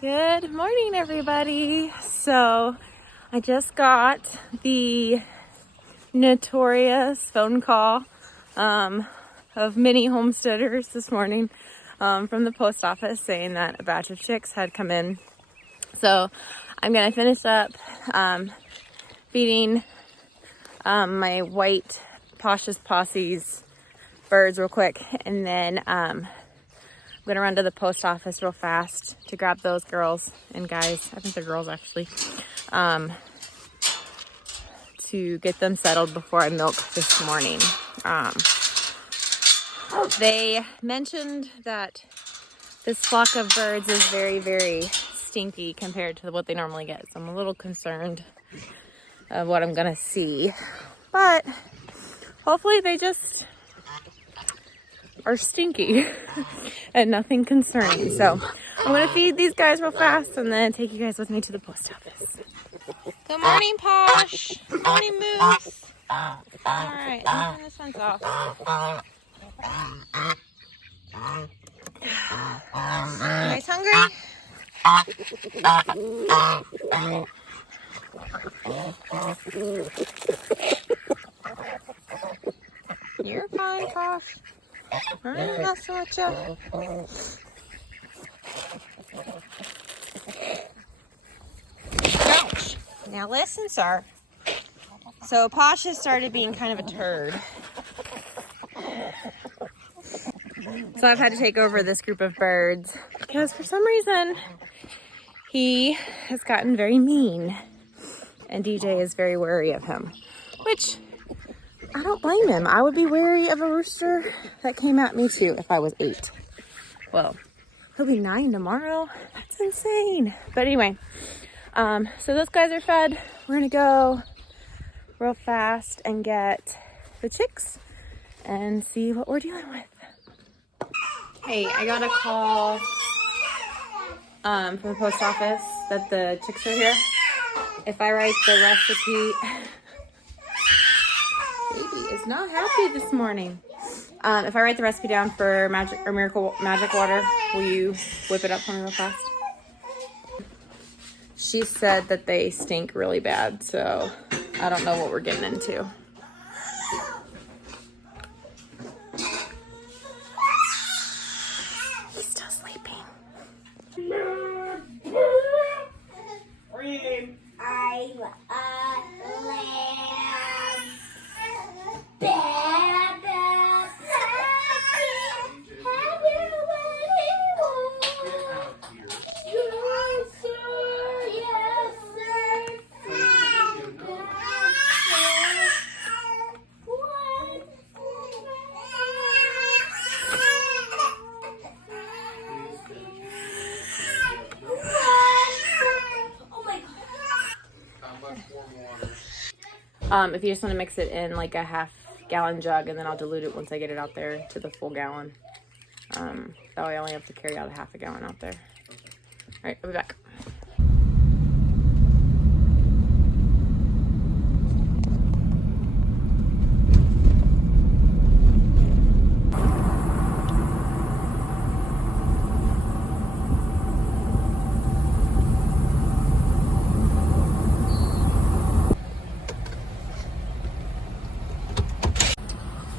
Good morning, everybody. So I just got the notorious phone call of many homesteaders this morning from the post office saying that a batch of chicks had come in. So I'm gonna finish up feeding my white Posh's Posse's birds real quick, and then I'm gonna run to the post office real fast to grab those girls and guys, I think they're girls actually, to get them settled before I milk this morning. They mentioned that this flock of birds is very, very stinky compared to what they normally get, so I'm a little concerned of what I'm gonna see, but hopefully they just are stinky and nothing concerning. So I'm gonna feed these guys real fast and then take you guys with me to the post office. Good morning, Posh. Good morning, Moose. All right, turn this one's off. You guys hungry? You're fine, Posh. I ain't messing with you. Ouch. Now listen, sir. So Posh has started being kind of a turd. So I've had to take over this group of birds because for some reason he has gotten very mean and DJ is very wary of him, which I don't blame him. I would be wary of a rooster that came at me too if I was 8. Well, he'll be 9 tomorrow. That's insane. But anyway, so those guys are fed. We're gonna go real fast and get the chicks and see what we're dealing with. Hey, I got a call from the post office that the chicks are here. If I write the recipe, baby is not happy this morning. If I write the recipe down for miracle magic water, will you whip it up for me real fast? She said that they stink really bad, so I don't know what we're getting into. He's still sleeping. I'm a lamb. Have you Yes, sir. Yes, sir. If you just want to mix it in like a half-gallon jug, and then I'll dilute it once I get it out there to the full gallon. That way I only have to carry out a half a gallon out there. All right, I'll be back.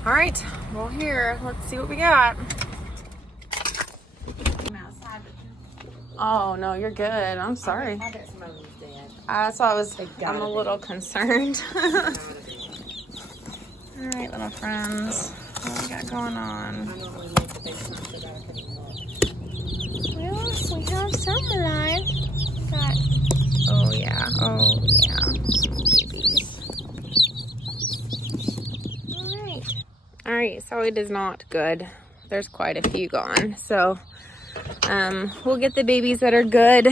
All right, well here, let's see what we got. Oh no, you're good. I'm sorry. That's why I'm a little concerned. All right, little friends, what we got going on? Well, we have some alive. Got, oh yeah, babies. All right, so it is not good. There's quite a few gone. So we'll get the babies that are good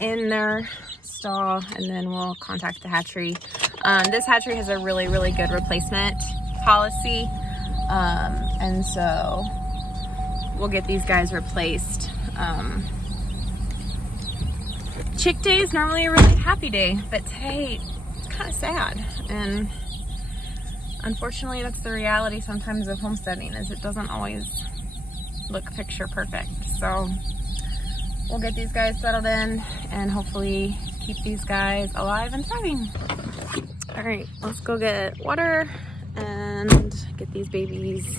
in their stall, and then we'll contact the hatchery. This hatchery has a really, really good replacement policy. And so we'll get these guys replaced. Chick day is normally a really happy day, but today it's kind of sad. And unfortunately, that's the reality sometimes of homesteading, is it doesn't always look picture perfect. So we'll get these guys settled in and hopefully keep these guys alive and thriving. All right, let's go get water and get these babies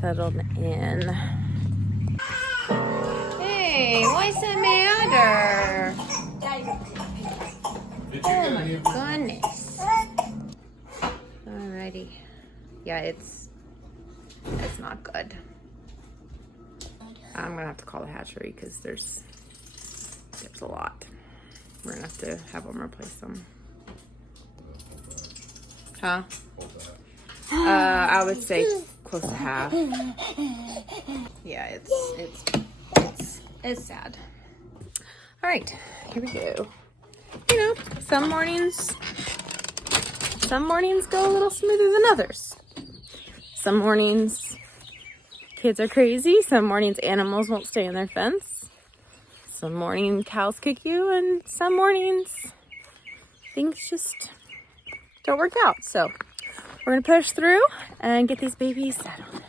settled in. Hey, what's the matter? Oh my goodness. Alrighty. Yeah, it's not good. I'm gonna have to call the hatchery because there's a lot. We're gonna have to have them replace them. Huh? I would say close to half. Yeah, it's sad. All right, here we go. You know, some mornings go a little smoother than others. Some mornings kids are crazy. Some mornings animals won't stay in their fence. Some morning cows kick you, and some mornings things just don't work out. So we're gonna push through and get these babies settled.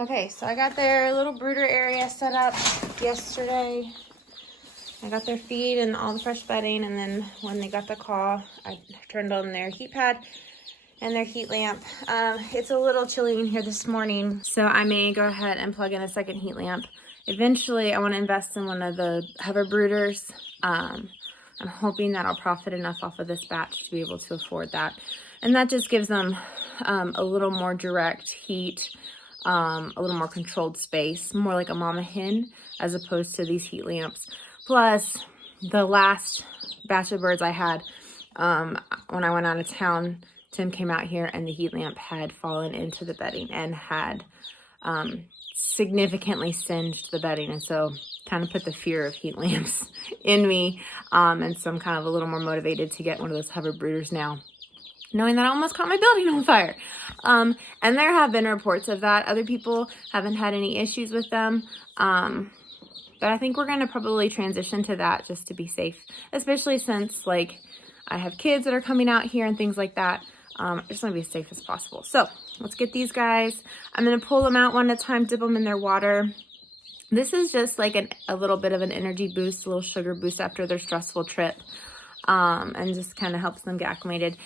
Okay, so I got their little brooder area set up yesterday. I got their feed and all the fresh bedding, and then when they got the call, I turned on their heat pad and their heat lamp. It's a little chilly in here this morning, so I may go ahead and plug in a second heat lamp. Eventually, I want to invest in one of the hover brooders. I'm hoping that I'll profit enough off of this batch to be able to afford that. And that just gives them a little more direct heat, a little more controlled space, more like a mama hen as opposed to these heat lamps. Plus, the last batch of birds I had, when I went out of town, Tim came out here and the heat lamp had fallen into the bedding and had significantly singed the bedding. And so kind of put the fear of heat lamps in me. And so I'm kind of a little more motivated to get one of those hover brooders now, knowing that I almost caught my building on fire. And there have been reports of that. Other people haven't had any issues with them. But I think we're going to probably transition to that just to be safe, especially since like I have kids that are coming out here and things like that. I just want to be as safe as possible. So let's get these guys. I'm going to pull them out one at a time, dip them in their water. This is just like a little bit of an energy boost, a little sugar boost after their stressful trip. And just kind of helps them get acclimated.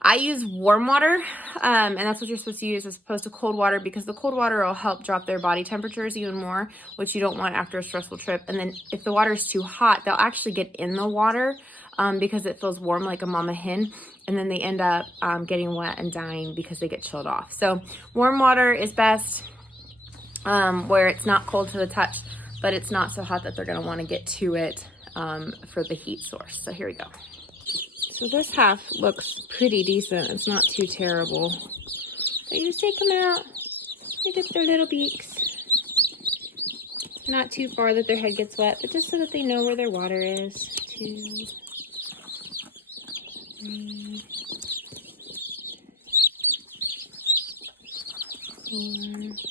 I use warm water, and that's what you're supposed to use as opposed to cold water, because the cold water will help drop their body temperatures even more, which you don't want after a stressful trip. And then if the water is too hot, they'll actually get in the water because it feels warm like a mama hen, and then they end up getting wet and dying because they get chilled off. So warm water is best, where it's not cold to the touch, but it's not so hot that they're going to want to get to it for the heat source. So here we go. So this half looks pretty decent. It's not too terrible. So you just take them out. They dip their little beaks. Not too far that their head gets wet, but just so that they know where their water is. 2, 3, 4, 5.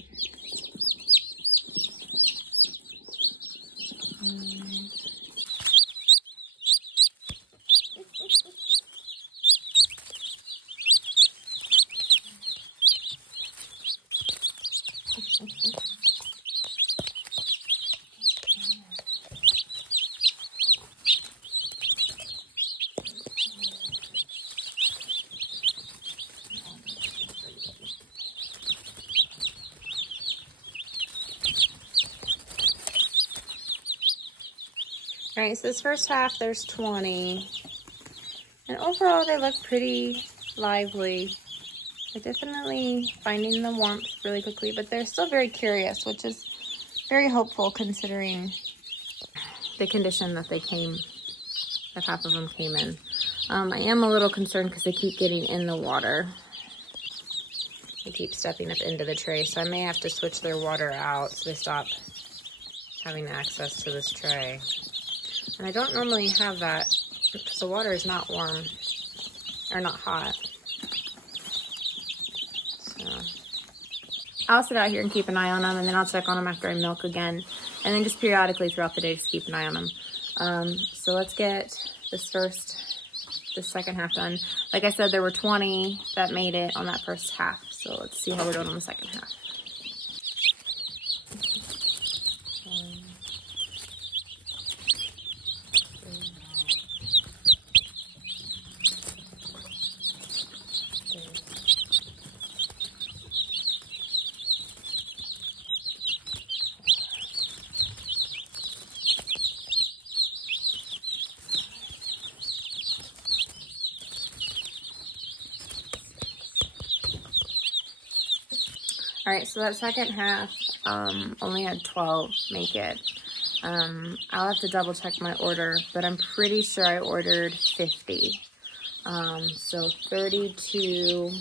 All right, so this first half, there's 20. And overall, they look pretty lively. They're definitely finding the warmth really quickly, but they're still very curious, which is very hopeful considering the condition that half of them came in. I am a little concerned because they keep getting in the water. They keep stepping up into the tray, so I may have to switch their water out so they stop having access to this tray. And I don't normally have that because the water is not warm or not hot. So I'll sit out here and keep an eye on them, and then I'll check on them after I milk again, and then just periodically throughout the day just keep an eye on them. So let's get this second half done. Like I said, there were 20 that made it on that first half. So let's see how we're doing on the second half. 1, All right, so that second half only had 12 make it. I'll have to double check my order, but I'm pretty sure I ordered 50. So 32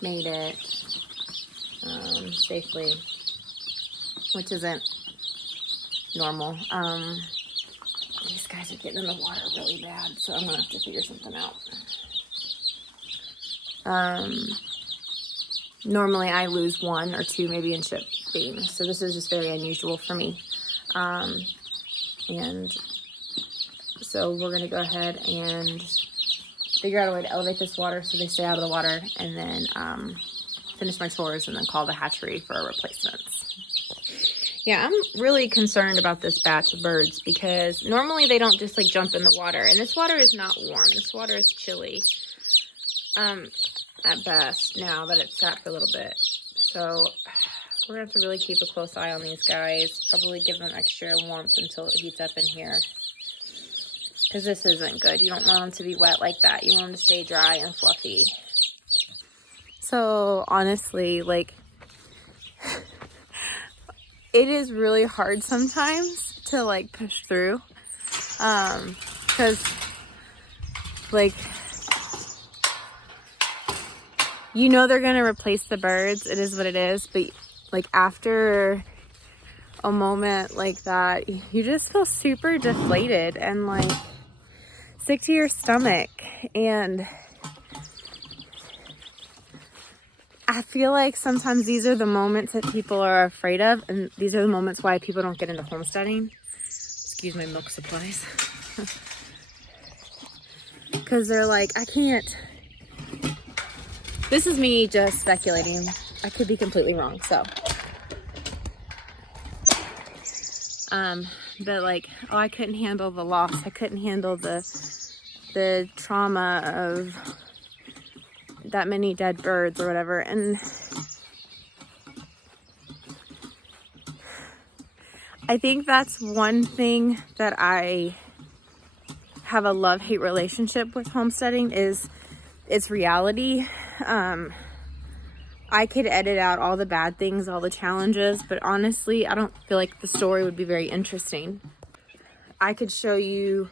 made it safely, which isn't normal. These guys are getting in the water really bad, so I'm gonna have to figure something out. Normally I lose 1 or 2 maybe in shipping, so this is just very unusual for me. And so we're gonna go ahead and figure out a way to elevate this water so they stay out of the water, and then finish my chores and then call the hatchery for replacements. Yeah, I'm really concerned about this batch of birds because normally they don't just like jump in the water, and this water is not warm. This water is chilly at best now that it's sat for a little bit. So we're gonna have to really keep a close eye on these guys, probably give them extra warmth until it heats up in here, because this isn't good. You don't want them to be wet like that. You want them to stay dry and fluffy. So honestly, like, it is really hard sometimes to like push through, because like, you know they're gonna replace the birds. It is what it is. But like after a moment like that, you just feel super deflated and like sick to your stomach. And I feel like sometimes these are the moments that people are afraid of, and these are the moments why people don't get into homesteading. Excuse my milk supplies. Because they're like, I can't. This is me just speculating. I could be completely wrong, so. But like, oh, I couldn't handle the loss. I couldn't handle the trauma of that many dead birds or whatever. And I think that's one thing that I have a love-hate relationship with homesteading is its reality. I could edit out all the bad things, all the challenges, but honestly, I don't feel like the story would be very interesting. I could show you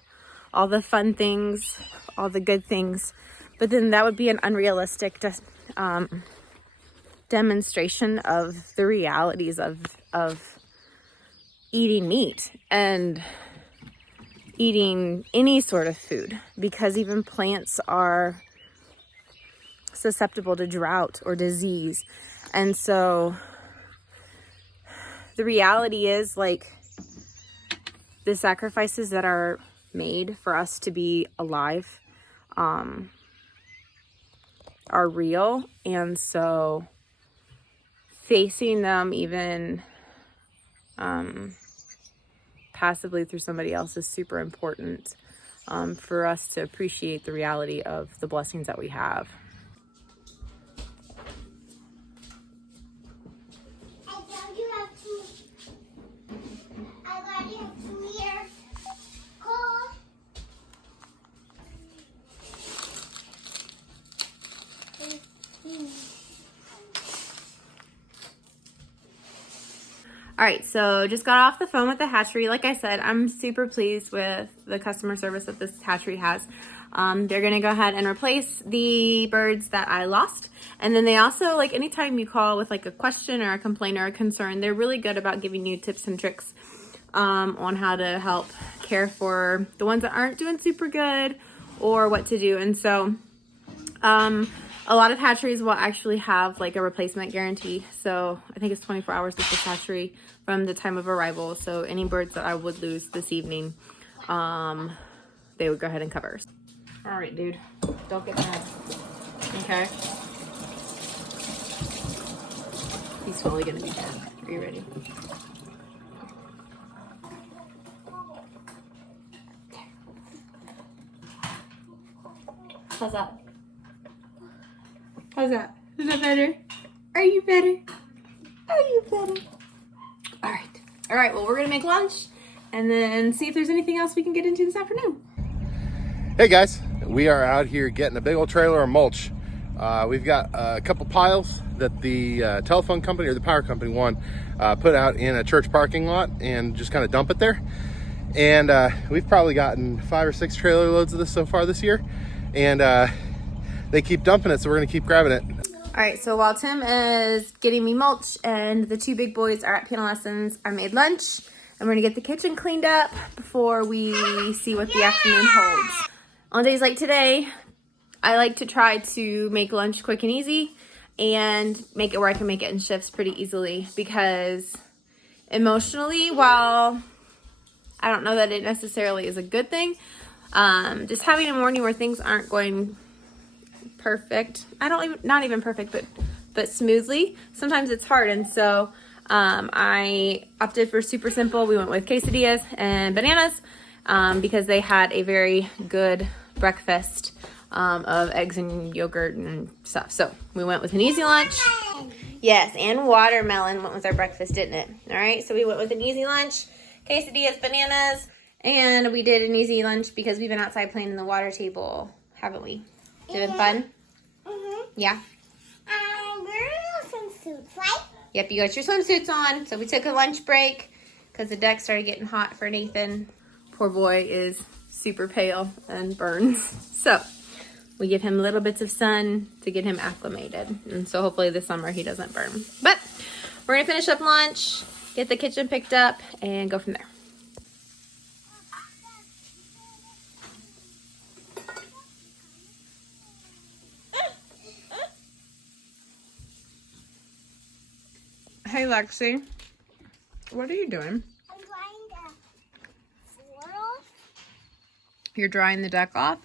all the fun things, all the good things, but then that would be an unrealistic demonstration of the realities of eating meat and eating any sort of food, because even plants are susceptible to drought or disease. And so the reality is, like, the sacrifices that are made for us to be alive are real. And so facing them even passively through somebody else is super important for us to appreciate the reality of the blessings that we have. All right, so just got off the phone with the hatchery. Like I said, I'm super pleased with the customer service that this hatchery has. They're gonna go ahead and replace the birds that I lost. And then they also, like, anytime you call with like a question or a complaint or a concern, they're really good about giving you tips and tricks on how to help care for the ones that aren't doing super good or what to do. And so a lot of hatcheries will actually have like a replacement guarantee. So I think it's 24 hours with this hatchery from the time of arrival. So any birds that I would lose this evening, they would go ahead and cover. All right, dude, don't get mad. Okay. He's totally gonna be dead. Are you ready? How's that? How's that? Is that better? Are you better? Are you better? All right. All right, well, we're gonna make lunch and then see if there's anything else we can get into this afternoon. Hey guys, we are out here getting a big old trailer of mulch. We've got a couple piles that the telephone company or the power company put out in a church parking lot and just kind of dump it there. And we've probably gotten 5 or 6 trailer loads of this so far this year. And they keep dumping it, so we're gonna keep grabbing it. All right, so while Tim is getting me mulch and the 2 big boys are at piano lessons, I made lunch. And we're gonna get the kitchen cleaned up before we see what the afternoon holds. On days like today, I like to try to make lunch quick and easy and make it where I can make it in shifts pretty easily, because emotionally, while I don't know that it necessarily is a good thing, just having a morning where things aren't going perfect, not even perfect, but smoothly, sometimes it's hard. And so I opted for super simple. We went with quesadillas and bananas because they had a very good breakfast of eggs and yogurt and stuff. So we went with an easy lunch. Yes, and watermelon went with our breakfast, didn't it? All right, so we went with an easy lunch, quesadillas, bananas, and we did an easy lunch because we've been outside playing in the water table, haven't we? It's been fun? Mm-hmm. Yeah? We're some suits, right? Yep, you got your swimsuits on. So we took a lunch break because the deck started getting hot for Nathan. Poor boy is super pale and burns. So we give him little bits of sun to get him acclimated. And so hopefully this summer he doesn't burn. But we're going to finish up lunch, get the kitchen picked up, and go from there. Hey, Lexi. What are you doing? I'm drying the floor. You're drying the deck off?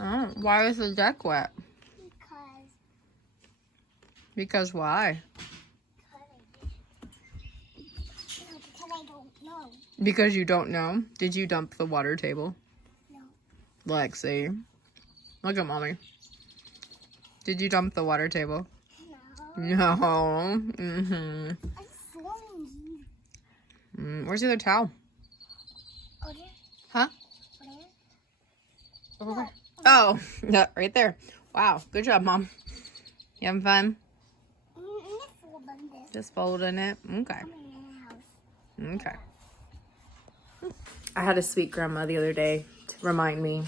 Oh, why is the deck wet? Because why? Because I don't know. Because you don't know? Did you dump the water table? No. Lexi. Look at mommy. Did you dump the water table? No. No. Mm-hmm. I'm filming you. Where's the other towel? Oh, there. Huh? Over there. Over there. Oh, no, right there. Wow, good job, Mom. You having fun? Just folding it? Okay. Okay. I had a sweet grandma the other day to remind me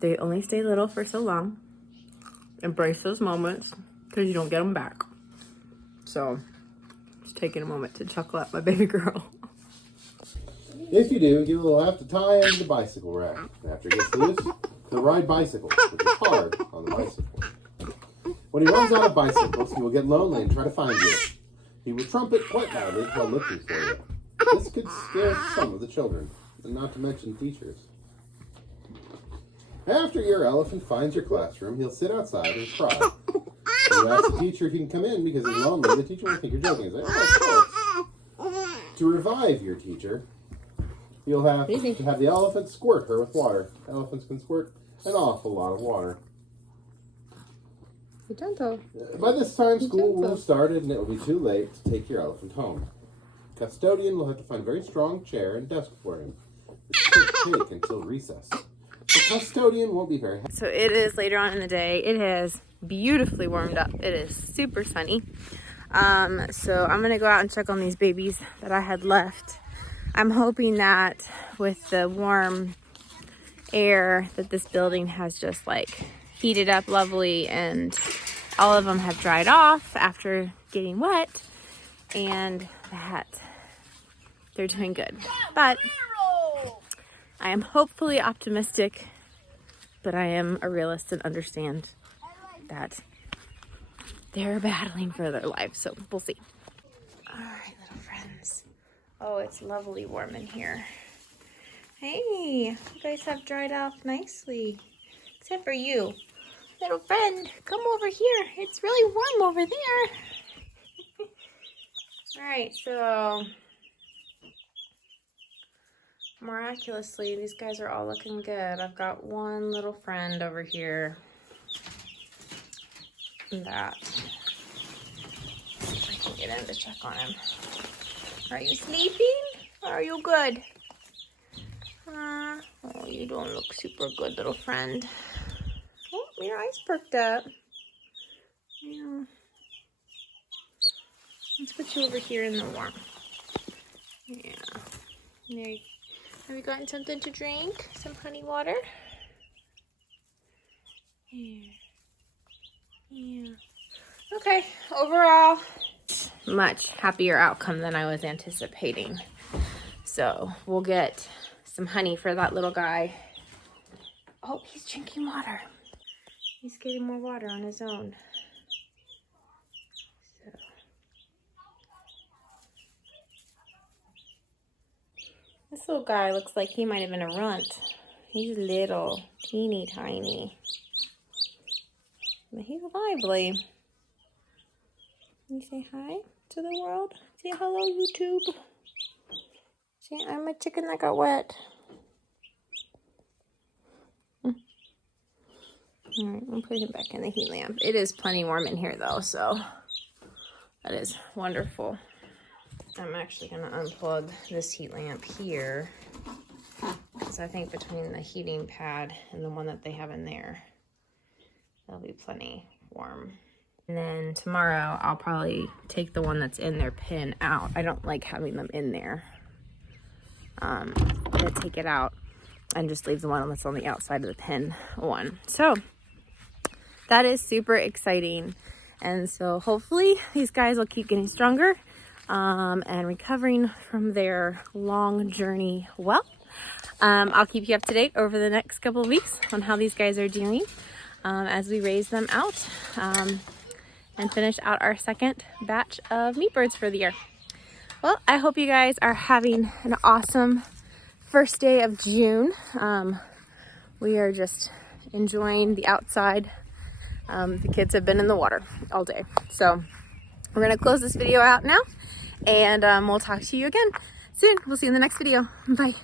they only stay little for so long. Embrace those moments because you don't get them back. So, just taking a moment to chuckle at my baby girl. If you do, you will have to tie him to the bicycle rack. After he gets loose, he'll ride bicycle, which is hard on the bicycle. When he runs out of bicycles, he will get lonely and try to find you. He will trumpet quite loudly while looking for you. This could scare some of the children, and not to mention teachers. After your elephant finds your classroom, he'll sit outside and cry. You ask the teacher if he can come in because he's lonely. The teacher will think you're joking. He's like, oh, of course. To revive your teacher, you'll have to have the elephant squirt her with water. Elephants can squirt an awful lot of water. By this time, school will have started and it will be too late to take your elephant home. Custodian will have to find a very strong chair and desk for him. This could take until recess. The custodian won't be very happy. So it is later on in the day. It has beautifully warmed up. It is super sunny. So I'm going to go out and check on these babies that I had left. I'm hoping that with the warm air that this building has just like heated up lovely and all of them have dried off after getting wet and that they're doing good. But I am hopefully optimistic, but I am a realist and understand that they're battling for their lives, so we'll see. All right, little friends. Oh, it's lovely warm in here. Hey, you guys have dried off nicely, except for you. Little friend, come over here. It's really warm over there. All right, so miraculously, these guys are all looking good. I've got one little friend over here that I can get in to check on him. Are you sleeping? Or are you good? Oh, you don't look super good, little friend. Oh, your eyes perked up. Yeah. Let's put you over here in the warm. Yeah. There you, have you gotten something to drink? Some honey water? Yeah. Yeah. Okay, overall, much happier outcome than I was anticipating. So we'll get some honey for that little guy. Oh, he's drinking water. He's getting more water on his own. So. This little guy looks like he might have been a runt. He's little, teeny tiny. But he's lively. Can you say hi to the world? Say hello, YouTube. Say, I'm a chicken that got wet. All right, we'll put him back in the heat lamp. It is plenty warm in here though, so that is wonderful. I'm actually gonna unplug this heat lamp here because I think between the heating pad and the one that they have in there, that'll be plenty warm. And then tomorrow I'll probably take the one that's in their pen out. I don't like having them in there. I'm gonna take it out and just leave the one that's on the outside of the pen one. So that is super exciting. And so hopefully these guys will keep getting stronger and recovering from their long journey well. I'll keep you up to date over the next couple of weeks on how these guys are doing as we raise them out and finish out our second batch of meat birds for the year. Well, I hope you guys are having an awesome first day of June. We are just enjoying the outside. The kids have been in the water all day. So we're gonna close this video out now and we'll talk to you again soon. We'll see you in the next video. Bye.